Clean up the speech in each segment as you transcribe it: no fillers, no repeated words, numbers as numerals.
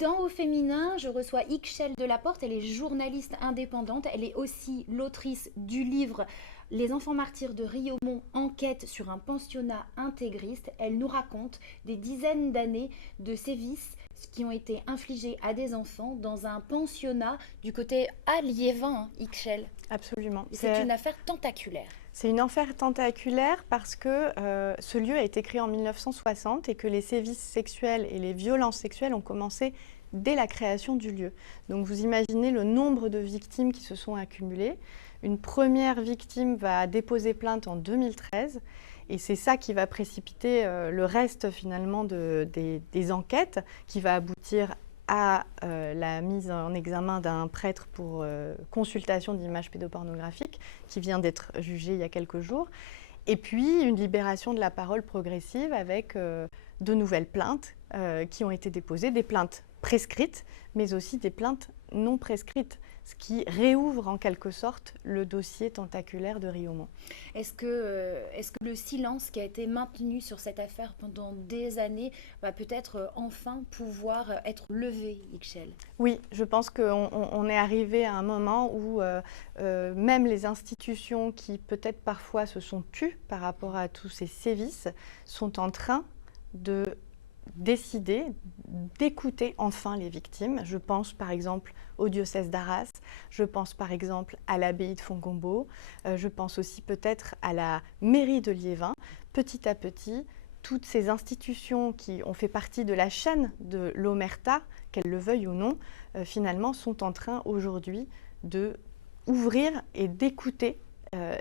Dans Au Féminin, je reçois Ixchel Delaporte, elle est journaliste indépendante, elle est aussi l'autrice du livre Les enfants martyrs de Riomont, enquête sur un pensionnat intégriste. Elle nous raconte des dizaines d'années de sévices qui ont été infligés à des enfants dans un pensionnat du côté à Liévin, Ixchel. Absolument. C'est une affaire tentaculaire. C'est une affaire tentaculaire parce que ce lieu a été créé en 1960 et que les sévices sexuels et les violences sexuelles ont commencé dès la création du lieu. Donc vous imaginez le nombre de victimes qui se sont accumulées. Une première victime va déposer plainte en 2013 et c'est ça qui va précipiter le reste finalement des enquêtes qui va aboutir à la mise en examen d'un prêtre pour consultation d'images pédopornographiques qui vient d'être jugé il y a quelques jours. Et puis une libération de la parole progressive avec de nouvelles plaintes qui ont été déposées, des plaintes prescrites, mais aussi des plaintes non prescrites, ce qui réouvre en quelque sorte le dossier tentaculaire de Riomont. Est-ce que le silence qui a été maintenu sur cette affaire pendant des années va peut-être enfin pouvoir être levé, Ixchel? Oui, je pense qu'on est arrivé à un moment où même les institutions qui peut-être parfois se sont tues par rapport à tous ces sévices sont en train de décider d'écouter enfin les victimes. Je pense par exemple au diocèse d'Arras, je pense par exemple à l'abbaye de Fongombo, je pense aussi peut-être à la mairie de Liévin. Petit à petit, toutes ces institutions qui ont fait partie de la chaîne de l'omerta, qu'elles le veuillent ou non, finalement sont en train aujourd'hui d'ouvrir et d'écouter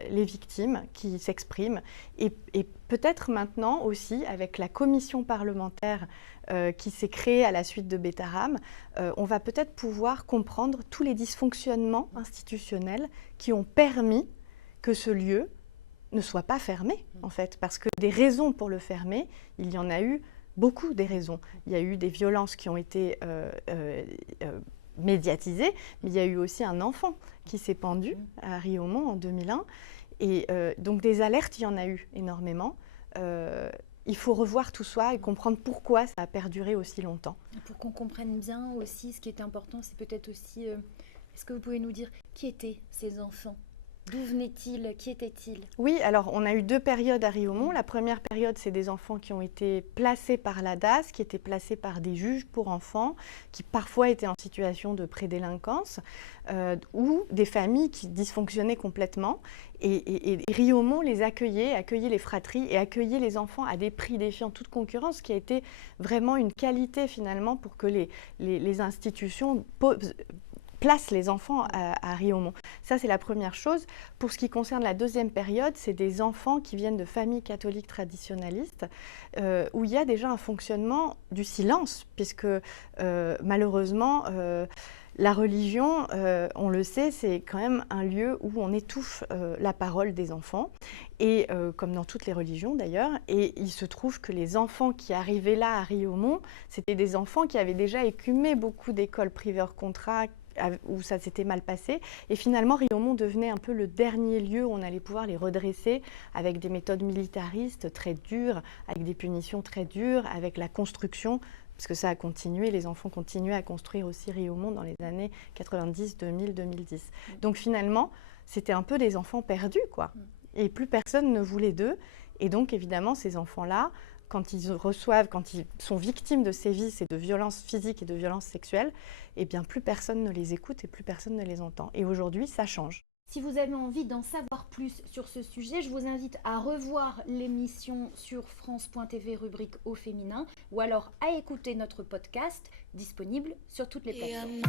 les victimes qui s'expriment et peut-être maintenant aussi avec la commission parlementaire qui s'est créée à la suite de Betaram, on va peut-être pouvoir comprendre tous les dysfonctionnements institutionnels qui ont permis que ce lieu ne soit pas fermé en fait, parce que des raisons pour le fermer, il y en a eu beaucoup des raisons. Il y a eu des violences qui ont été médiatisé, mais il y a eu aussi un enfant qui s'est pendu à Riomont en 2001. Et donc des alertes, il y en a eu énormément. Il faut revoir tout ça et comprendre pourquoi ça a perduré aussi longtemps. Pour qu'on comprenne bien aussi, ce qui est important, c'est peut-être aussi, est-ce que vous pouvez nous dire qui étaient ces enfants ? D'où venaient-ils? Qui étaient-ils? Oui, alors on a eu deux périodes à Riomont. La première période, c'est des enfants qui ont été placés par la DAS, qui étaient placés par des juges pour enfants, qui parfois étaient en situation de prédélinquance, ou des familles qui dysfonctionnaient complètement. Et Riomont les accueillait les fratries et accueillait les enfants à des prix défiant toute concurrence, qui a été vraiment une qualité finalement pour que les institutions place les enfants à Riomont. Ça, c'est la première chose. Pour ce qui concerne la deuxième période, c'est des enfants qui viennent de familles catholiques traditionnalistes, où il y a déjà un fonctionnement du silence, puisque malheureusement, la religion, on le sait, c'est quand même un lieu où on étouffe la parole des enfants, et comme dans toutes les religions d'ailleurs. Et il se trouve que les enfants qui arrivaient là à Riomont, c'était des enfants qui avaient déjà écumé beaucoup d'écoles privées hors contrat, où ça s'était mal passé. Et finalement, Riomont devenait un peu le dernier lieu où on allait pouvoir les redresser avec des méthodes militaristes très dures, avec des punitions très dures, avec la construction, parce que ça a continué, les enfants continuaient à construire aussi Riomont dans les années 90, 2000, 2010. Donc finalement, c'était un peu des enfants perdus, quoi. Et plus personne ne voulait d'eux. Et donc évidemment, ces enfants-là, quand ils sont victimes de sévices et de violences physiques et de violences sexuelles, eh bien plus personne ne les écoute et plus personne ne les entend. Et aujourd'hui, ça change. Si vous avez envie d'en savoir plus sur ce sujet, je vous invite à revoir l'émission sur France.tv rubrique Au Féminin ou alors à écouter notre podcast disponible sur toutes les plateformes.